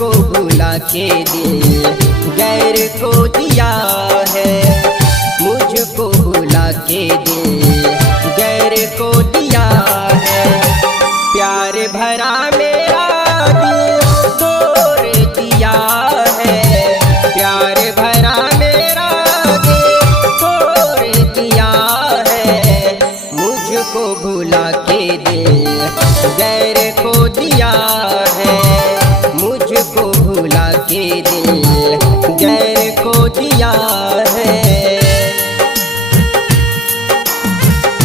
मुझको भुला के दिल गैर को दिया है। मुझको भुला के दिल गैर को दिया है। प्यार भरा मेरा दिल तोड़ दिया है। प्यार भरा मेरा दिल तोड़ दिया है। मुझको भुला के दिल गैर को दिया है। मुझको भुला के दिल गैर को दिया है।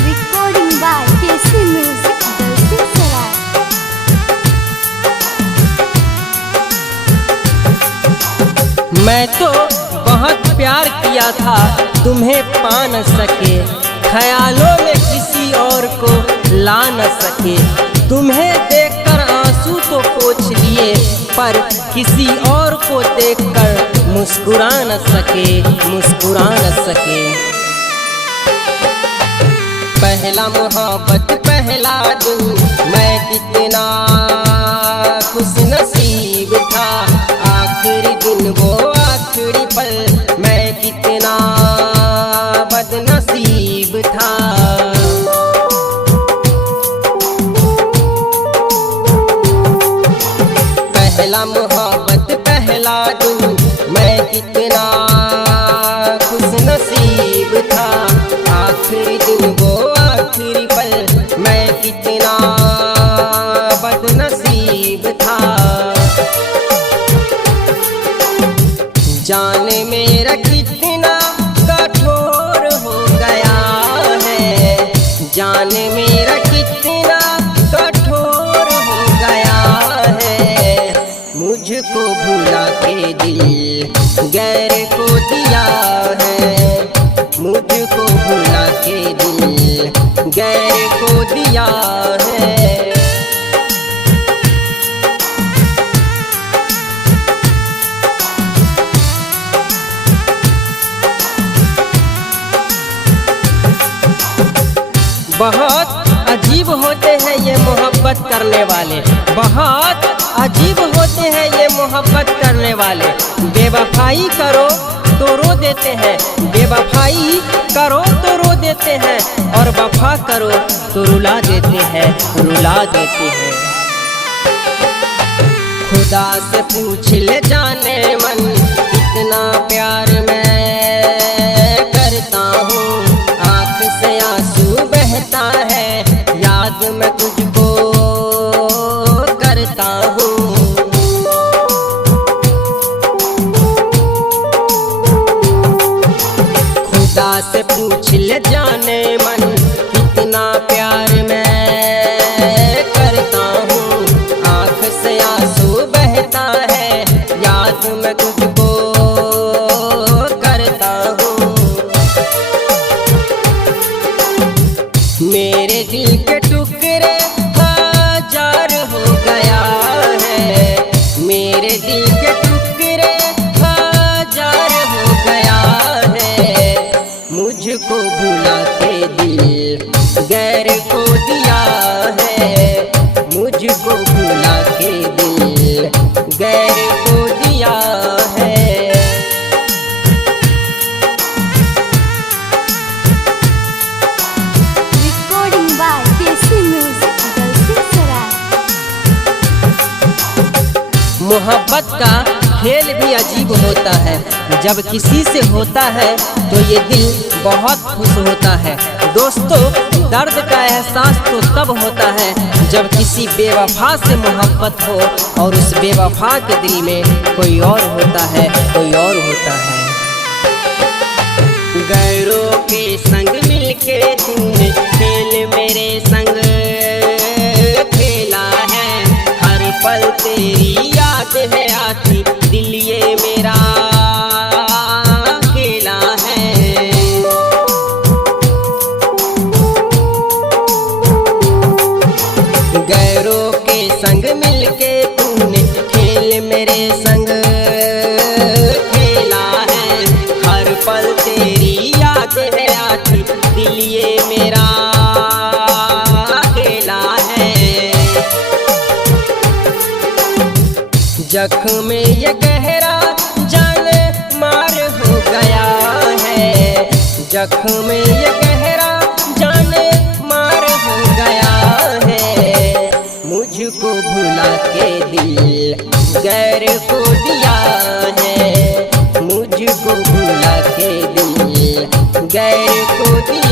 Recording by KC Music, Dalsingsarai। मैं तो बहुत प्यार किया था, तुम्हें पा न सके। ख्यालों में किसी और को ला न सके। तुम्हें देखकर आंसू तो पोंछ लिए, पर किसी और को देखकर मुस्कुरा न सके, मुस्कुरा न सके। पहला मोहब्बत पहला दिन मैं कितना खुश नसीब था। आखिरी दिन वो आखिरी पल मैं कितना बदनसीब था। पहला मोहब्बत पहला दिन मैं कितना खुश नसीब था। आखिरी दिन वो आखिरी पल मैं कितना बदनसीब था। जाने मेरा कितना कठोर हो गया है। जाने मेरा कितना कठोर हो गया है। मुझको भुला के दिल गैर को दिया है। मुझको भुला के दिल गैर को दिया है। बहुत अजीब होते हैं ये मोहब्बत करने वाले। बहुत अजीब होते हैं ये मोहब्बत करने वाले। बेवफाई करो तो रो देते हैं। बेवफाई करो तो रो देते हैं, और वफा करो तो रुला देते हैं, रुला देते हैं। खुदा से पूछ ले जाने मन, कितना प्यार मैं करता हूँ। आँख से आंसू बहता है, याद मैं तुझको करता हूँ। खुदा से पूछ ले जाने मन, कितना प्यार मैं करता हूँ। आँख से आंसू बहता है, याद मैं तुझको करता हूँ। मेरे दिल के टुकड़े हजार हो गया है। मेरे दिल के टुकड़े हजार हो गया है। मुझको भुला के दिल गैर को दिया है। मुझको भुला के दिल गैर को दिया है। Recording by KC Music, Dalsingsarai। मोहब्बत का खेल भी अजीब होता है। जब किसी से होता है तो ये दिल बहुत खुश होता है। दोस्तों, दर्द का एहसास तो तब होता है जब किसी बेवफा से मोहब्बत हो, और उस बेवफा के दिल में कोई और होता है, कोई और होता है। गैरों के संग मिलके तूने खेल मेरे संग खेला है। हर पल तेरी याद है आती, दिल ये मेरा खेला है। गैरों के संग मिलके तूने खेल मेरे संग खेला है। हर पल तेरी याद है आती, दिल ये मेरा खेला है। जख्म में ये गहरा जान मार हो गया है, जख्म में ये गहरा जान मार हो गया है। मुझको भुला के दिल गैर को दिया है, मुझको भुला के दिल गैर को दिया